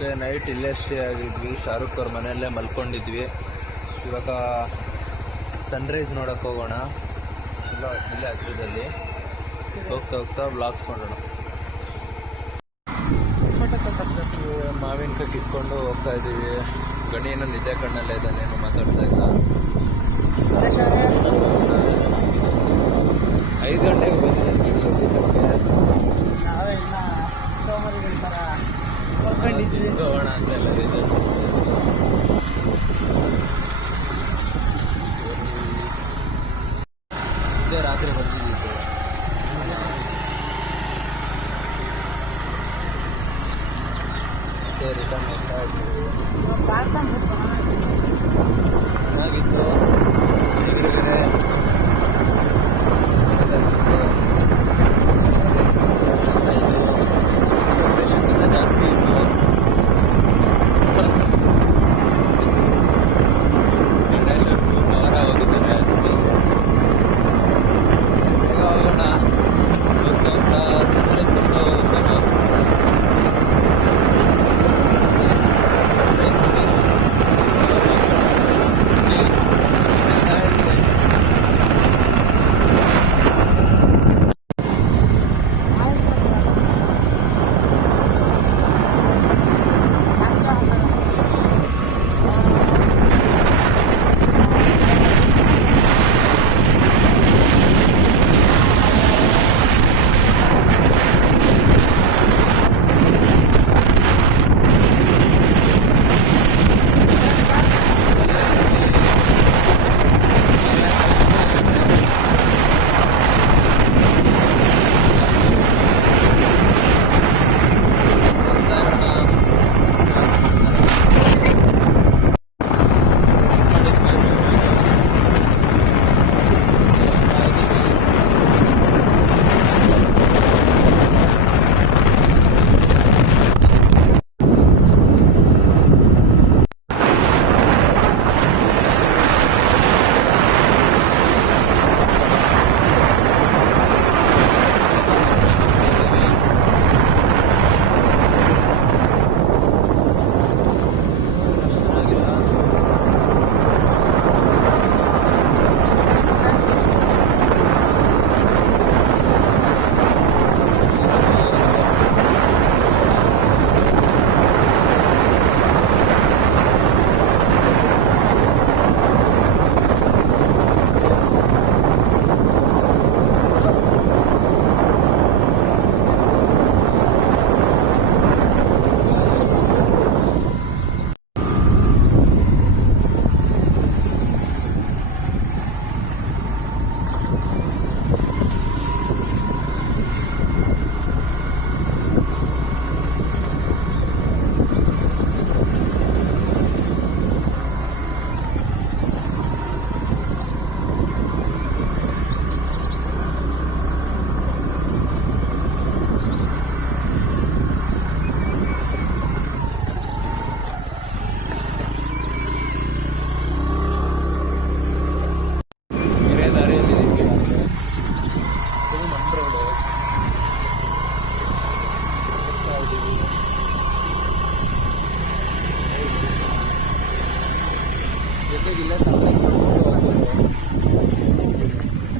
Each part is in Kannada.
ಓಕೆ, ನೈಟ್ ಇಲ್ಲೇ ಸ್ಟೇ ಆಗಿದ್ವಿ. ಶಾರುಖ್ ಅವ್ರ ಮನೆಯಲ್ಲೇ ಮಲ್ಕೊಂಡಿದ್ವಿ. ಇವಾಗ ಸನ್ರೈಸ್ ನೋಡೋಕೆ ಹೋಗೋಣ. ಇಲ್ಲೇ ಹತ್ರದಲ್ಲಿ ಹೋಗ್ತಾ ಹೋಗ್ತಾ ಬ್ಲಾಗ್ಸ್ ಮಾಡೋಣ. ಮಾವಿನಕಾಯಿ ಕಿತ್ಕೊಂಡು ಹೋಗ್ತಾ ಇದ್ದೀವಿ. ಗಣಿಯನ್ನು ನಿದ್ದೆ ಕಣ್ಣಲ್ಲೇ ಇದ್ದಾನೆ, ಏನು ಮಾತಾಡ್ತಾ ಇಲ್ಲ. 5 ಗಂಟೆಗೆ ಬಂದಿದ್ದೀವಿ. ಹೋಗೋಣ ಅಂತ ಎಲ್ಲ ಇದೇ ರಾತ್ರಿ ಬಂದಿದ್ದೀವಿ. ರಿಟರ್ನ್ ಹೋಗ್ತಾ ಇದ್ದೀವಿ. ಚೆನ್ನಾಗಿತ್ತು. ಜಾಸ್ತಿ ಇತ್ತು. ಕವರ್ ಆಗೋಗಿದ್ದಾರೆ. ಹೋಗೋಣ. ಸನ್ರೈಸ್ ಬಸ್ ಹೋಗೋಣ. ಜೊತೆಗಿಲ್ಲ ಸನ್ರೈಸ್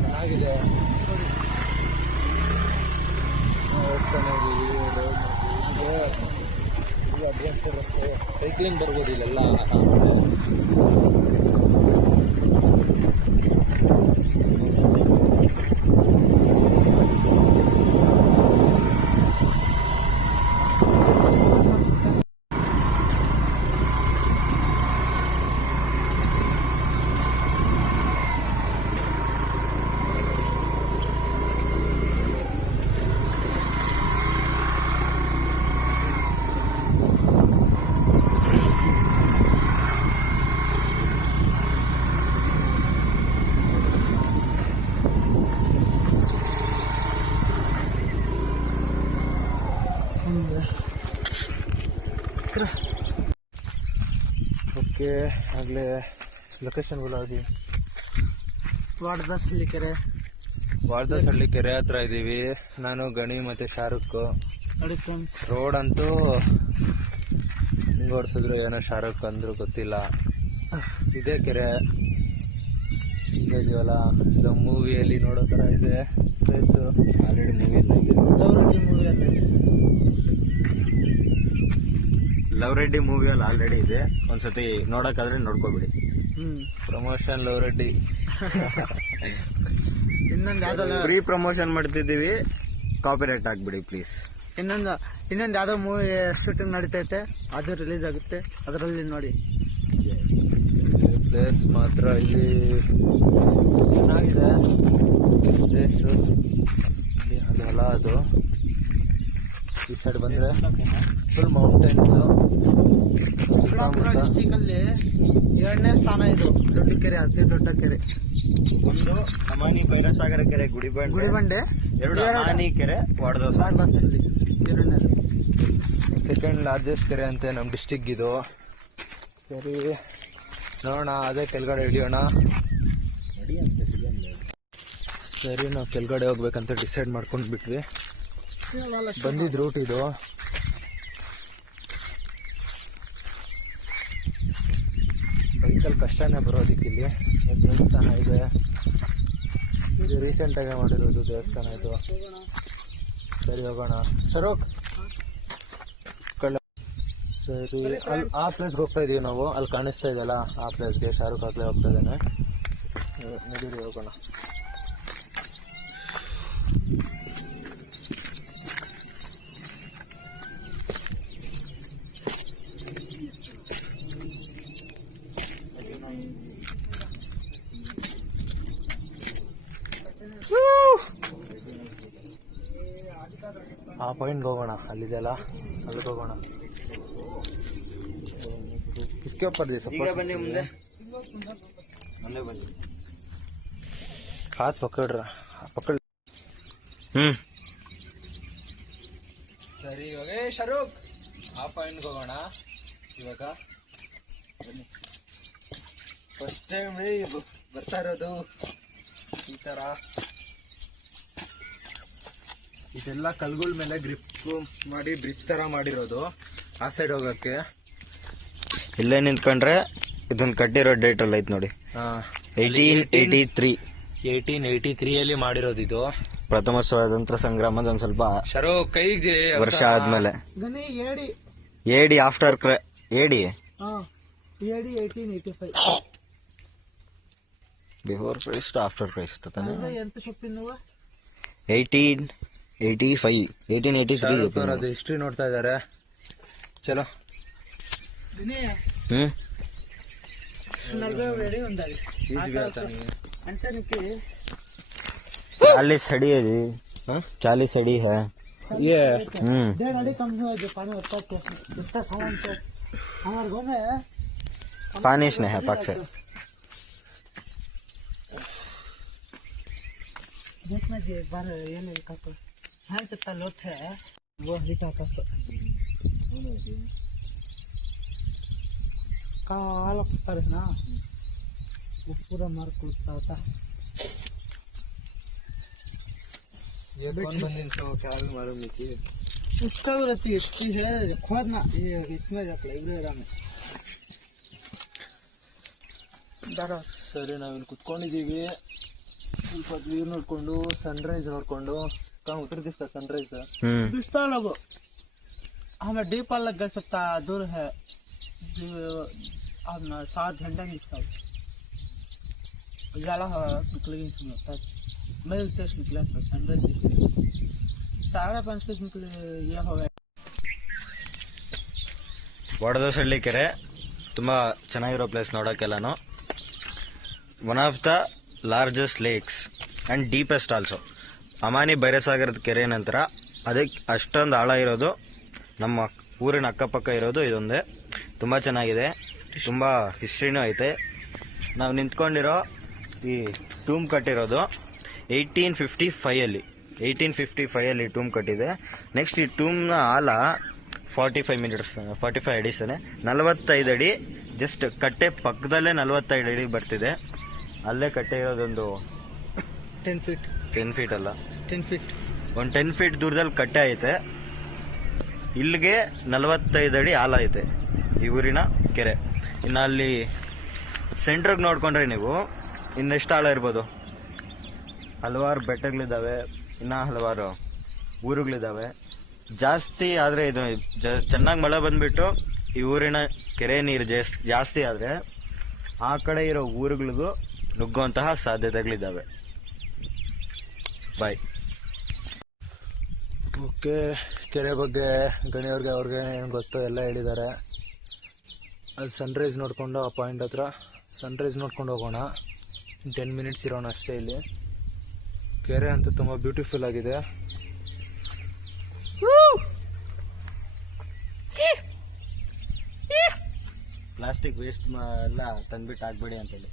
ಚೆನ್ನಾಗಿದೆ. ಹೋಗ್ತಾನೆ ಇದ್ದೀವಿ. ಅಡ್ವೆಂಚರ್ ರಸ್ತೆ, ಸೈಕ್ಲಿಂಗ್ ಬರ್ಬೋದು ಇಲ್ಲೆಲ್ಲ. ಓಕೆ, ಆಗಲೇ ಲೊಕೇಶನ್ಗಳು ಆಗಿ ವಾಡ್ದಾಸಹಳ್ಳಿ ಕೆರೆ ಹತ್ರ ಇದ್ದೀವಿ. ನಾನು, ಗಣಿ ಮತ್ತು ಶಾರುಖ್. ನೋಡಿ ಫ್ರೆಂಡ್ಸ್, ರೋಡ್ ಅಂತೂ ಹಿಂಗೆ ಓಡಿಸಿದ್ರು ಏನೋ ಶಾರುಖ್ ಅಂದ್ರು ಗೊತ್ತಿಲ್ಲ. ಇದೇ ಕೆರೆ ಇದೆಯಲ್ಲ, ಇದು ಮೂವಿಯಲ್ಲಿ ನೋಡೋ ಥರ ಇದೆ ಪ್ಲೇಸು. ಆಲ್ರೆಡಿ ಮೂವಿಯಲ್ಲಿ ಲವ್ ರೆಡ್ಡಿ ಮೂವಿಯಲ್ಲಿ ಆಲ್ರೆಡಿ ಇದೆ, ಒಂದ್ಸತಿ ನೋಡೋಕ್ಕಾದ್ರೆ ನೋಡ್ಕೊಬಿಡಿ. Promotion love Reddy. ಇನ್ನೊಂದು ಯಾವ್ದಲ್ಲ ಫ್ರೀ ಪ್ರಮೋಷನ್ ಮಾಡ್ತಿದ್ದೀವಿ, ಕಾಪಿರೈಟ್ ಆಗ್ಬಿಡಿ ಪ್ಲೀಸ್. ಇನ್ನೊಂದು ಯಾವ್ದೋ ಮೂವಿ ಶೂಟಿಂಗ್ ನಡೀತೈತೆ, ಅದು ರಿಲೀಸ್ ಆಗುತ್ತೆ, ಅದರಲ್ಲಿ ನೋಡಿ. ಪ್ಲೇಸ್ ಮಾತ್ರ ಇಲ್ಲಿ ಚೆನ್ನಾಗಿದೆ ಪ್ಲೇಸು. ಇಲ್ಲಿ ಅದು ಹೊಲ, ಅದು ಈ ಸೈಡ್ ಬಂದರೆ ಫುಲ್ ಮೌಂಟೇನ್ಸು. ಡಿಸ್ಟಿಕ್ ಅಲ್ಲಿ 2ನೇ ಸ್ಥಾನ ಇದು, ದೊಡ್ಡ ಕೆರೆ, ಅತಿ ದೊಡ್ಡ ಕೆರೆ. ಒಂದು ಅಮಾನಿ ಭೈರಸಾಗರ ಕೆರೆ ಗುಡಿಬಂಡೆ, 2 ಅಮಾನಿ ಕೆರೆ ವಾಡದೋಸಲ್ಲಿ, 2ನೇದು. ಸೆಕೆಂಡ್ ಲಾರ್ಜೆಸ್ಟ್ ಕೆರೆ ಅಂತೆ ನಮ್ಮ ಡಿಸ್ಟಿಕ್ ಇದು. ಸರಿ ನೋಡೋಣ, ಅದೇ ಕೆಳಗಡೆ ಇಳಿಯೋಣ. ಸರಿ ನಾವು ಕೆಳಗಡೆ ಹೋಗ್ಬೇಕಂತ ಡಿಸೈಡ್ ಮಾಡ್ಕೊಂಡು ಬಿಟ್ವಿ. ಬಂದಿದ್ದ ರೂಟ್ ಇದು. ಬೈಕಲ್ಲಿ ಕಷ್ಟನೇ ಬರೋದಕ್ಕೆ. ಇಲ್ಲಿ ದೇವಸ್ಥಾನ ಇದೆ, ಇದು ರೀಸೆಂಟಾಗಿ ಮಾಡಿರೋದು ದೇವಸ್ಥಾನ ಇದು. ಸರಿ ಹೋಗೋಣ. ಸರೋಕ್ ಸರಿ, ಅಲ್ಲಿ ಆ ಪ್ಲೇಸ್ಗೆ ಹೋಗ್ತಾ ಇದೀವಿ ನಾವು. ಅಲ್ಲಿ ಕಾಣಿಸ್ತಾ ಇದೆಯಲ್ಲ ಆ ಪ್ಲೇಸ್ಗೆ ಶಾರುಖ್ ಆಗ್ಲೇ ಹೋಗ್ತಾ ಇದ್ದಾನೆ. ನಡೀರಿ ಹೋಗೋಣ. ಆ ಪಾಯಿಂಟ್ಗೆ ಹೋಗೋಣ, ಅಲ್ಲಿದೆಯಲ್ಲ ಅಲ್ಲಿಗೆ ಹೋಗೋಣ. इसके ऊपर दे सपोर्ट बन्नी ಮುಂದೆ ಮುಂದೆ ಬನ್ನಿ. हाथ पकड़ ಸರಿ. ಇವಾಗ ಶಾರುಖ್ ಆ ಪಾಯಿಂಟ್ಗೆ ಹೋಗೋಣ ಇವಾಗ. ಬನ್ನಿ, ಫಸ್ಟ್ ಟೈಮ್ ಬರ್ತಾ ಇರೋದು ಈ ಥರ. ಇದೆಲ್ಲ ಕಲ್ಗಳ ಮೇಲೆ ಗ್ರಿಪ್ ಮಾಡಿ ಬ್ರಿಡ್ಜ್ ಥರ ಮಾಡಿರೋದು ಆ ಸೈಡ್ ಹೋಗೋಕ್ಕೆ. ಇಲ್ಲೇ ನಿಂತ್ಕೊಂಡ್ರೆ ಇದನ್ನ ಕಟ್ಟಿರೋ ಡೇಟ್ ಅಲ್ಲಿ ಐತ್ ನೋಡಿ, 1883. 1883 ಮಾಡಿರೋದು ಇದು. ಪ್ರಥಮ ಸ್ವಾತಂತ್ರ್ಯ ಸಂಗ್ರಾಮದ ಒಂದ್ ಸ್ವಲ್ಪ ಶಾರುಖ್ ಕೈಗೆ ವರ್ಷ ಆದ್ಮೇಲೆ. ಏಡಿ ಆಫ್ಟರ್ ಏಡಿ 1885 ಬಿಫೋರ್ ಕ್ರೈಸ್ಟ್ ಆಫ್ಟರ್ ಕ್ರೈಸ್ಟ್ ತಾನೆ. ಎಂತ ಶಕ್ತಿ ನೀವು 1885 1883 ಅದು ಹಿಸ್ಟ್ರಿ ನೋಡ್ತಾ ಇದಾರೆ. ಚಲೋ. चालीस अड़ी है जी, 40 अड़ी है ये. 1.5 अड़ी कम हुआ जो पानी होता है इतना सामान तो हमारे गाँव में पानी नहीं है पक्ष. देखना जी एक बार ये नहीं का हाँ से लोट है वो हिटा का काला पत्थर है ना, वो पूरा मार कूदता होता है. ये कौन बंदी तो क्या मालूम नहीं कि उसका रहती है खोदना, ये इसमें जाता है इधर में दारा. ಸರಿ, ನಾವಿಲ್ಲಿ ಕುತ್ಕೊಂಡಿದ್ದೀವಿ. ಸ್ವಲ್ಪ ವ್ಯೂ ನೋಡ್ಕೊಂಡು ಸನ್ರೈಸ್ ನೋಡ್ಕೊಂಡು उतर सनराइज हमें डीप लग गए सकता दूर है 7 घंटे उजाला निकलेगी मेल से निकला सनराइज 5:30 निकले ये हो गया. ವಡದಸಳ್ಳಿ ಕೆರೆ ತುಂಬಾ ಚೆನ್ನಾಗಿರೋ ಪ್ಲೇಸ್ ನೋಡೋಕ್ಕೆಲ್ಲನು. One of the largest lakes and deepest also. Amani ಭೈರಸಾಗರದ ಕೆರೆ ನಂತರ ಅದಕ್ಕೆ ಅಷ್ಟೊಂದು ಆಳ ಇರೋದು ನಮ್ಮ ಊರಿನ ಅಕ್ಕಪಕ್ಕ ಇರೋದು ಇದೊಂದೇ. ತುಂಬ ಚೆನ್ನಾಗಿದೆ, ತುಂಬ ಹಿಸ್ಟ್ರಿನೂ ಐತೆ. ನಾವು ನಿಂತ್ಕೊಂಡಿರೋ ಈ ಟೂಮ್ ಕಟ್ಟಿರೋದು 1855 ಟೂಮ್ ಕಟ್ಟಿದೆ. ನೆಕ್ಸ್ಟ್ ಈ ಟೂಮ್ನ ಆಳ 45 ಅಡಿಸನೆ 45 ಅಡಿ. ಜಸ್ಟ್ ಕಟ್ಟೆ ಪಕ್ಕದಲ್ಲೇ 45 ಅಡಿ ಬರ್ತಿದೆ. ಅಲ್ಲೇ ಕಟ್ಟೆ ಇರೋದೊಂದು 10 ಫೀಟ್ ಅಲ್ಲ 10 ಫೀಟ್ ಒಂದು 10 ಫೀಟ್ ದೂರದಲ್ಲಿ ಕಟ್ಟೆ ಐತೆ. ಇಲ್ಲಿಗೆ 45 ಅಡಿ ಆಳ ಐತೆ. ಈ ಊರಿನ ಕೆರೆ. ಇನ್ನು ಅಲ್ಲಿ ಸೆಂಟ್ರಿಗೆ ನೋಡ್ಕೊಂಡ್ರೆ ನೀವು ಇನ್ನೆಷ್ಟು ಆಳ ಇರ್ಬೋದು, ಹಲವಾರು ಬೆಟ್ಟಗಳಿದ್ದಾವೆ, ಇನ್ನು ಹಲವಾರು ಊರುಗಳಿದ್ದಾವೆ. ಜಾಸ್ತಿ ಆದರೆ ಇದು ಚೆನ್ನಾಗಿ ಮಳೆ ಬಂದ್ಬಿಟ್ಟು ಈ ಊರಿನ ಕೆರೆ ನೀರು ಜಾಸ್ತಿ ಆದರೆ ಆ ಕಡೆ ಇರೋ ಊರುಗಳಿಗೂ ನುಗ್ಗುವಂತಹ ಸಾಧ್ಯತೆಗಳಿದ್ದಾವೆ. ಬಾಯ್. ಓಕೆ, ಕೆರೆ ಬಗ್ಗೆ ಗಣಿಯವ್ರಿಗೆ ಅವ್ರಿಗೆ ಏನು ಗೊತ್ತೋ ಎಲ್ಲ ಹೇಳಿದ್ದಾರೆ. ಅಲ್ಲಿ ಸನ್ರೈಸ್ ನೋಡಿಕೊಂಡು ಆ ಪಾಯಿಂಟ್ ಹತ್ರ ಸನ್ರೈಸ್ ನೋಡ್ಕೊಂಡು ಹೋಗೋಣ. 10 ಮಿನಿಟ್ಸ್ ಇರೋಣ ಅಷ್ಟೇ ಇಲ್ಲಿ. ಕೆರೆ ಅಂತೂ ತುಂಬ ಬ್ಯೂಟಿಫುಲ್ ಆಗಿದೆ. ಪ್ಲಾಸ್ಟಿಕ್ ವೇಸ್ಟ್ ಎಲ್ಲ ತಂದ್ಬಿಟ್ಟು ಹಾಕ್ಬೇಡಿ ಅಂತೇಳಿ.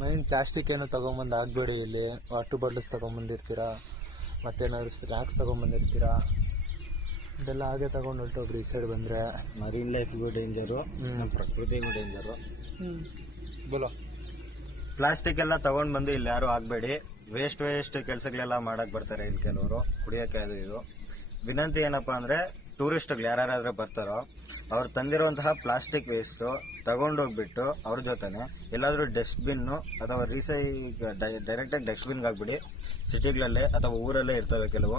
ಮೈನ್ ಪ್ಲಾಸ್ಟಿಕ್ ಏನು ತೊಗೊಂಬಂದು ಹಾಕ್ಬೇಡಿ. ಇಲ್ಲಿ ವಾಟರ್ ಬಾಟ್ಲ್ಸ್ ತೊಗೊಂಬಂದಿರ್ತೀರಾ, ಮತ್ತೇನಾದ್ರು ಸ್ನ್ಯಾಕ್ಸ್ ತೊಗೊಂಬಂದಿರ್ತೀರಾ, ಇದೆಲ್ಲ ಹಾಗೆ ತಗೊಂಡು ಹೊರಟೋಗ್ರಿ. ಈ ಸೈಡ್ ಬಂದರೆ ಮರೀನ್ ಲೈಫ್ಗೂ ಡೇಂಜರು, ನಮ್ಮ ಪ್ರಕೃತಿಗೂ ಡೇಂಜರು. ಬೋಲೋ. ಪ್ಲಾಸ್ಟಿಕ್ ಎಲ್ಲ ತಗೊಂಡು ಬಂದು ಇಲ್ಲಿ ಯಾರು ಹಾಕ್ಬೇಡಿ. ವೇಸ್ಟ್ ಕೆಲಸಗಳೆಲ್ಲ ಮಾಡಕ್ಕೆ ಬರ್ತಾರೆ ಇಲ್ಲಿ ಕೆಲವರು, ಕುಡಿಯೋಕ್ಕೆ. ಅದು ಇದು ವಿನಂತಿ ಏನಪ್ಪ ಅಂದರೆ, ಟೂರಿಸ್ಟ್ಗಳು ಯಾರ್ಯಾರಾದ್ರೆ ಬರ್ತಾರೋ ಅವ್ರು ತಂದಿರುವಂತಹ ಪ್ಲಾಸ್ಟಿಕ್ ವೇಸ್ಟು ತಗೊಂಡೋಗ್ಬಿಟ್ಟು ಅವ್ರ ಜೊತೆನೆ ಎಲ್ಲಾದರೂ ಡಸ್ಟ್ಬಿನ್ನು ಅಥವಾ ಡೈರೆಕ್ಟಾಗಿ ಡಸ್ಟ್ಬಿನ್ಗೆ ಹಾಕ್ಬಿಡಿ. ಸಿಟಿಗಳಲ್ಲೇ ಅಥವಾ ಊರಲ್ಲೇ ಇರ್ತವೆ ಕೆಲವು,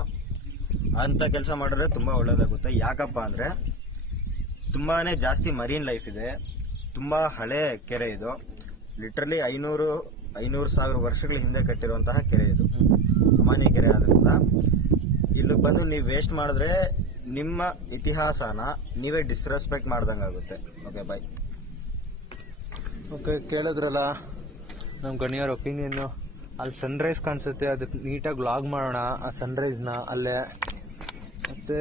ಅಂಥ ಕೆಲಸ ಮಾಡಿದ್ರೆ ತುಂಬ ಒಳ್ಳೇದಾಗುತ್ತೆ. ಯಾಕಪ್ಪ ಅಂದರೆ ತುಂಬಾ ಜಾಸ್ತಿ ಮರೀನ್ ಲೈಫ್ ಇದೆ. ತುಂಬ ಹಳೆ ಕೆರೆ ಇದು. ಲಿಟ್ರಲಿ 500,000 ವರ್ಷಗಳ ಹಿಂದೆ ಕಟ್ಟಿರುವಂತಹ ಕೆರೆ ಇದು. ಅಮಾನಿ ಕೆರೆ ಆದ್ರಿಂದ ಇಲ್ಲಿಗೆ ಬಂದು ನೀವು ವೇಸ್ಟ್ ಮಾಡಿದ್ರೆ ನಿಮ್ಮ ಇತಿಹಾಸನ ನೀವೇ ಡಿಸ್ರೆಸ್ಪೆಕ್ಟ್ ಮಾಡ್ದಂಗಾಗುತ್ತೆ. ಓಕೆ, ಬಾಯ್. ಓಕೆ, ಕೇಳಿದ್ರಲ್ಲ ನಮ್ಮ ಗಣಿಯವ್ರ ಒಪಿನಿಯನ್ನು. ಅಲ್ಲಿ ಸನ್ರೈಸ್ ಕಾಣಿಸುತ್ತೆ, ಅದಕ್ಕೆ ನೀಟಾಗಿ ವ್ಲಾಗ್ ಮಾಡೋಣ ಆ ಸನ್ರೈಸ್ನ ಅಲ್ಲೇ. ಮತ್ತು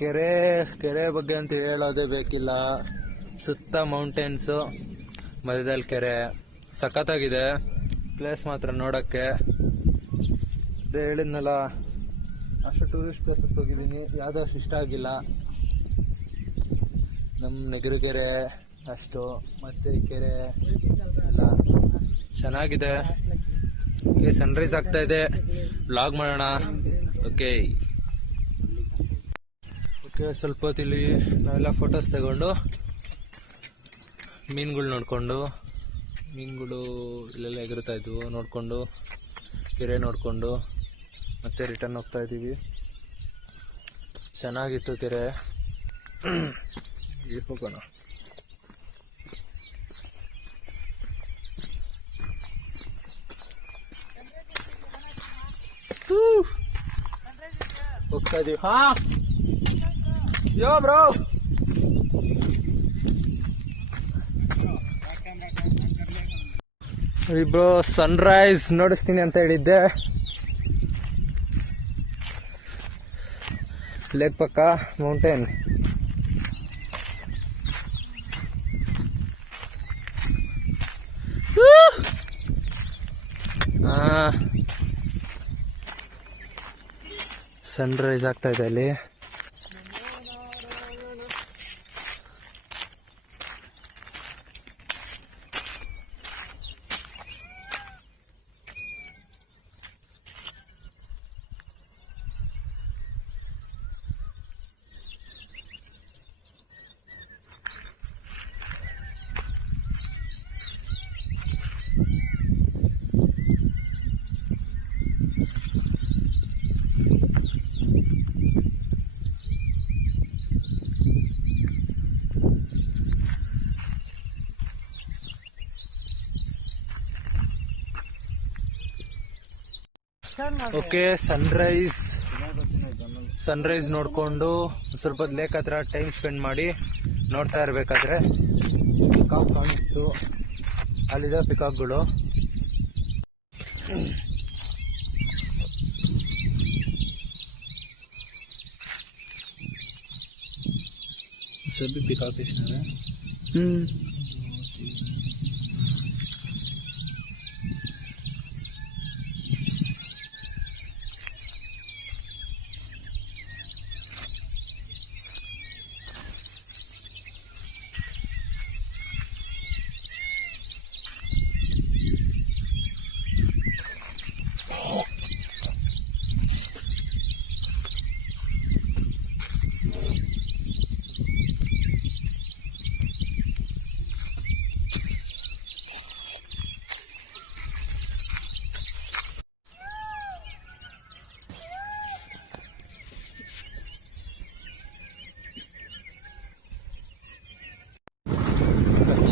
ಕೆರೆ ಬಗ್ಗೆ ಅಂತ ಹೇಳೋದೇ ಬೇಕಿಲ್ಲ. ಸುತ್ತ ಮೌಂಟೇನ್ಸು, ಮಧ್ಯದಲ್ಲಿ ಕೆರೆ, ಸಖತ್ತಾಗಿದೆ ಪ್ಲೇಸ್ ಮಾತ್ರ ನೋಡೋಕ್ಕೆ. ಅದೇ ಹೇಳಿದ್ನಲ್ಲ, ಅಷ್ಟು ಟೂರಿಸ್ಟ್ ಪ್ಲೇಸಸ್ ಹೋಗಿದ್ದೀನಿ, ಯಾವುದೋ ಅಷ್ಟು ಇಷ್ಟ ಆಗಿಲ್ಲ. ನಮ್ಮ ನೆಗರುಗೆರೆ ಅಷ್ಟು, ಮತ್ತು ಕೆರೆ ಎಲ್ಲ ಚೆನ್ನಾಗಿದೆ. ಓಕೆ, ಸನ್ರೈಸ್ ಆಗ್ತಾ ಇದೆ, ವ್ಲಾಗ್ ಮಾಡೋಣ. ಓಕೆ, ಸ್ವಲ್ಪ ಹೊತ್ತಿಲ್ಲಿ ನಾವೆಲ್ಲ ಫೋಟೋಸ್ ತಗೊಂಡು ಮೀನುಗಳು ನೋಡಿಕೊಂಡು, ಮೀನುಗಳು ಇಲ್ಲೆಲ್ಲ ಎಗರ್ತಾ ಇದ್ವು ನೋಡಿಕೊಂಡು, ಕೆರೆ ನೋಡಿಕೊಂಡು ಮತ್ತೆ ರಿಟರ್ನ್ ಹೋಗ್ತಾ ಇದ್ದೀವಿ. ಚೆನ್ನಾಗಿತ್ತು ಕೆರೆ. ಈಗ ಹೋಗೋಣ. ಹೋಗ್ತಾ ಇದೀವಿ. ಹಾ, ಯೋ ಬ್ರೋ, ಬ್ರೋ ಸನ್ರೈಸ್ ನೋಡಿಸ್ತೀನಿ ಅಂತ ಹೇಳಿದ್ದೆ. ಲೇಕ್ ಪಕ್ಕ ಮೌಂಟೇನ್. ಸನ್ರೈಸ್ ಆಗ್ತಾ ಇದೆ ಅಲ್ಲಿ. ಓಕೆ, ಸನ್ರೈಸ್ ನೋಡಿಕೊಂಡು ಸ್ವಲ್ಪ ಲೇಕ್ ಹತ್ರ ಟೈಮ್ ಸ್ಪೆಂಡ್ ಮಾಡಿ ನೋಡ್ತಾ ಇರಬೇಕಾದ್ರೆ ಪಿಕಾಕ್ ಕಾಣಿಸ್ತು. ಅಲ್ಲಿದೆ ಪಿಕಾಕ್ಗಳು. ಸಬ್ಬಿ ಪಿಕಾಕ್ ಇಷ್ಟ.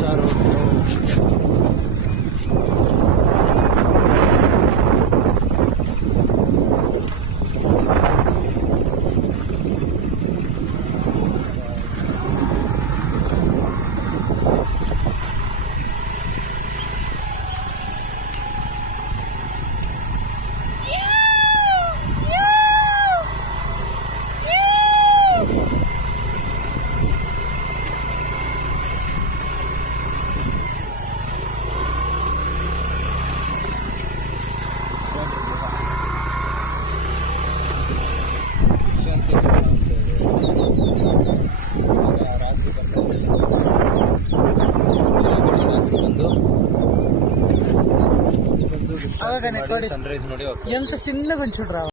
ಚಾರು ಸನ್ರೈಸ್ ನೋಡಿ ಹೋಗ್ತೀವಿ. ఎంత చిన్నగా ఉంచుడ్రా